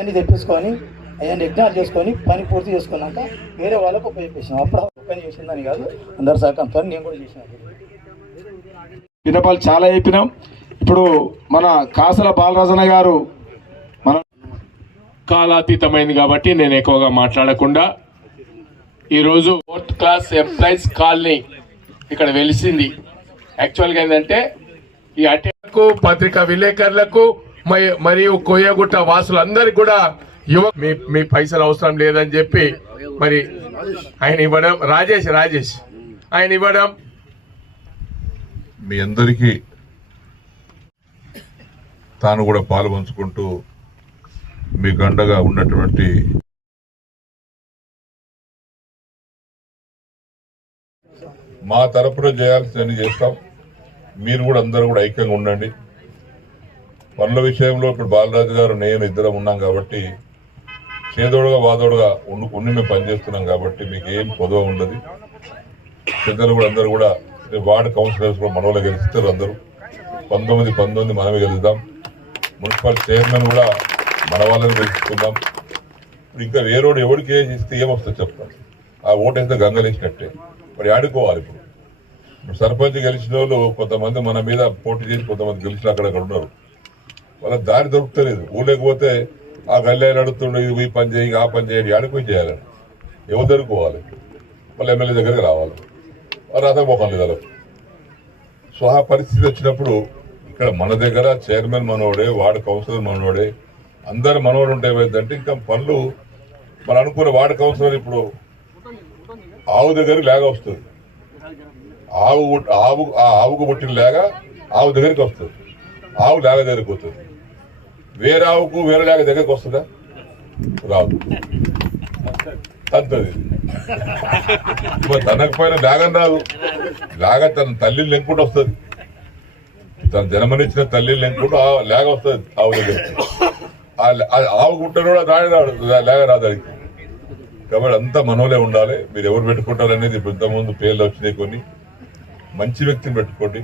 అన్ని తెప్పించుకొని అవన్నీ ఇగ్నోర్ చేసుకొని పని పూర్తి చేసుకున్నాక వేరే వాళ్ళకు ఉపయోగించాం. అప్పుడు పని చేసిందని కాదు, అందరు సహకారంతో నేను కూడా చేసిన విన్నపాలు చాలా చెప్పినాం. ఇప్పుడు మన కాసల బాలరాజన్న గారు మన కాలాతీతమైంది కాబట్టి నేను ఎక్కువగా మాట్లాడకుండా ఈరోజు 4th క్లాస్ ఎంప్లాయీస్ కాలనీ ఇక్కడ వెలిసింది. యాక్చువల్గా ఏంటంటే ఈ అటెండర్కు పత్రికా విలేకరులకు మరియు కోయగుట్ట వాసులందరికీ కూడా మీ పైసలు అవసరం లేదని చెప్పి మరి ఆయన ఇవ్వడం, రాజేష్ ఆయన ఇవ్వడం మీ అందరికీ తాను కూడా పాలు పంచుకుంటూ మీ గండగా ఉన్నటువంటి మా తరపున చేయాల్సినవి చేస్తాం. మీరు కూడా అందరూ కూడా ఐక్యంగా ఉండండి. పనుల విషయంలో ఇప్పుడు బాలరాజు గారు నేను ఇద్దరం ఉన్నాం కాబట్టి చేదోడుగా వాదోడుగా ఉండి మేము పనిచేస్తున్నాం కాబట్టి మీకు ఏం పొదవ ఉండదు. పెద్దలు కూడా అందరూ కూడా వార్డు కౌన్సిలర్స్ కూడా మనలో గెలుస్తారు. అందరూ 19 మనమే గెలుద్దాం. మున్సిపల్ చైర్మన్ కూడా మన వాళ్ళని గెలుచుకుందాం. ఇప్పుడు ఇంకా వేరేవాడు ఎవరికి ఇస్తే ఏమొస్తుంది చెప్తాం. ఆ ఓటు అయితే గంగలేసినట్టే. మరి ఆడుకోవాలి. ఇప్పుడు సర్పంచ్ గెలిచిన వాళ్ళు కొంతమంది మన మీద పోటీ చేసి కొంతమంది గెలిచిన అక్కడ ఉన్నారు. వాళ్ళ దారి దొరుకుతలేదు. ఊళ్ళకపోతే ఆ గల్లెలు అడుగుతుండే ఈ పని చేయి ఆ పని చేయండి ఆడుకొని చేయాలని ఎవరు దొరుకోవాలి. వాళ్ళ ఎమ్మెల్యే దగ్గరికి రావాలి. వారు అదే మొఖం లేదు. సో ఆ పరిస్థితి వచ్చినప్పుడు ఇక్కడ మన దగ్గర చైర్మన్ మనోడే, వార్డు కౌన్సిలర్ మనోడే, అందరు మనోడు ఉంటే ఏమైందంటే ఇంకా పనులు మనం అనుకున్న వార్డు కౌన్సిలర్ ఇప్పుడు ఆవు దగ్గరికి లేక వస్తుంది. ఆవుకు పుట్టిన లేక ఆవు దగ్గరికి వస్తుంది. ఆవు లేక దగ్గరికి వస్తుంది. వేరే ఆవుకు వేరే లేక దగ్గరికి వస్తుందా? రాదు. తంతది తనకు పైన లేగని రాదు. లేక తన తల్లిని లెంకుంటూ వస్తుంది. తన జన్మనిచ్చిన తల్లిని లెంకుంటూ లేక వస్తుంది ఆవు దగ్గరికి. ఆవు కుట్టను కూడా రాడు లేక రాదు అది. కాబట్టి అంతా మనోలే ఉండాలి. మీరు ఎవరు పెట్టుకుంటారనేది ఇంతకుముందు పేర్లు వచ్చినాయి. కొన్ని మంచి వ్యక్తిని పెట్టుకోండి.